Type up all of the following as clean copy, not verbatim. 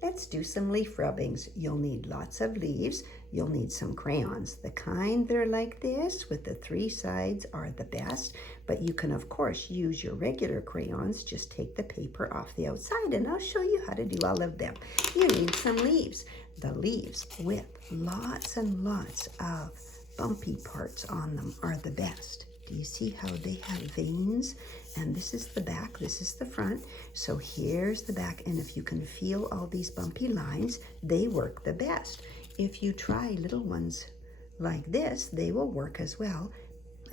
Let's do some leaf rubbings. You'll need lots of leaves. You'll need some crayons. The kind that are like this with the three sides are the best, but you can of course use your regular crayons. Just take the paper off the outside and I'll show you how to do all of them. You need some leaves. The leaves with lots and lots of bumpy parts on them are the best. Do you see how they have veins? And this is the back, this is the front. So here's the back, and if you can feel all these bumpy lines, they work the best. If you try little ones like this, they will work as well,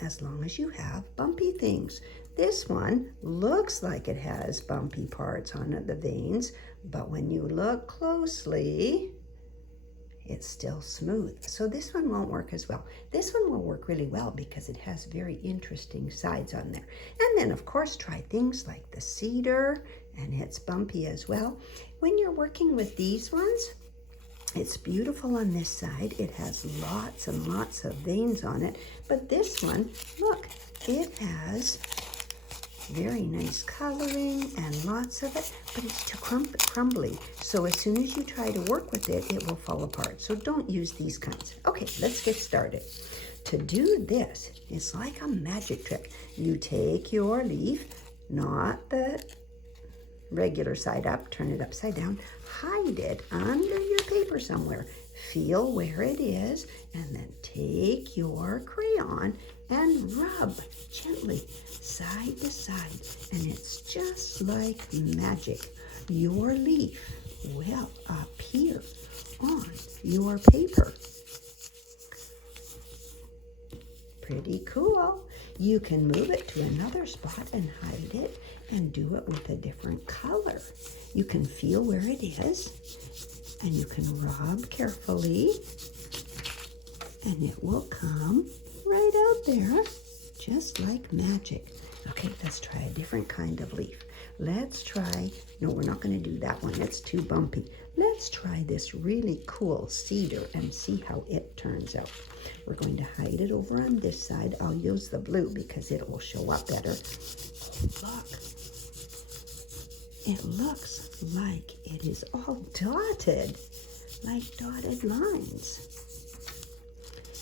as long as you have bumpy things. This one looks like it has bumpy parts on it, the veins, but when you look closely, it's still smooth. So this one won't work as well. This one will work really well because it has very interesting sides on there. And then of course try things like the cedar, and it's bumpy as well. When you're working with these ones, it's beautiful on this side. It has lots and lots of veins on it. But this one, look, it has very nice coloring and lots of it, but it's too crumbly. So as soon as you try to work with it, it will fall apart. So don't use these kinds. Okay, let's get started. To do this, it's like a magic trick. You take your leaf, not the regular side up, turn it upside down, hide it under your paper somewhere. Feel where it is, and then take your crayon and rub gently side to side, and it's just like magic. Your leaf will appear on your paper. Pretty cool. You can move it to another spot and hide it and do it with a different color. You can feel where it is, and you can rub carefully, and it will come right out there, just like magic. Okay, let's try a different kind of leaf. Let's try, no, we're not going to do that one. It's too bumpy. Let's try this really cool cedar and see how it turns out. We're going to hide it over on this side. I'll use the blue because it will show up better. Look, it looks like it is all dotted, like dotted lines.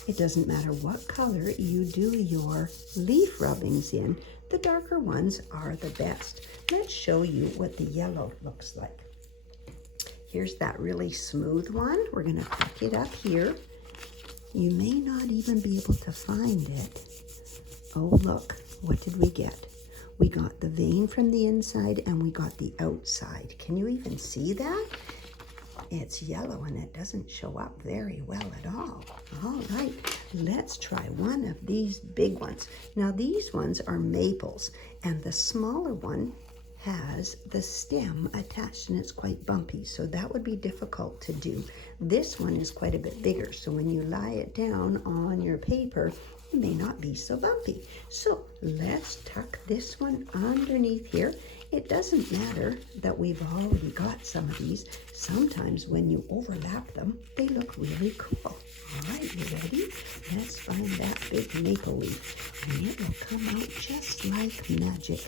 It doesn't matter what color you do your leaf rubbings in, the darker ones are the best. Let's show you what the yellow looks like. Here's that really smooth one. We're going to pick it up here. You may not even be able to find it. Oh, look, what did we get? We got the vein from the inside and we got the outside. Can you even see that? It's yellow and it doesn't show up very well at all. All right, let's try one of these big ones. Now these ones are maples, and the smaller one has the stem attached and it's quite bumpy, so that would be difficult to do. This one is quite a bit bigger, so when you lie it down on your paper, it may not be so bumpy. So let's tuck this one underneath here. It doesn't matter that we've already got some of these. Sometimes when you overlap them, they look really cool. All right, you ready? Let's find that big maple leaf, and it will come out just like magic.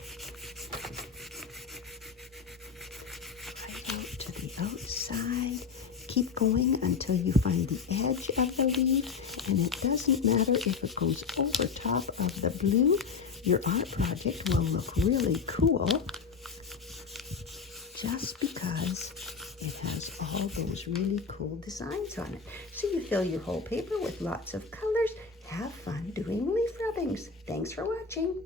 Right out to the outside. Keep going until you find the edge of the leaf, and it doesn't matter if it goes over top of the blue. Your art project will look really cool just because it has all those really cool designs on it. So you fill your whole paper with lots of colors. Have fun doing leaf rubbings. Thanks for watching.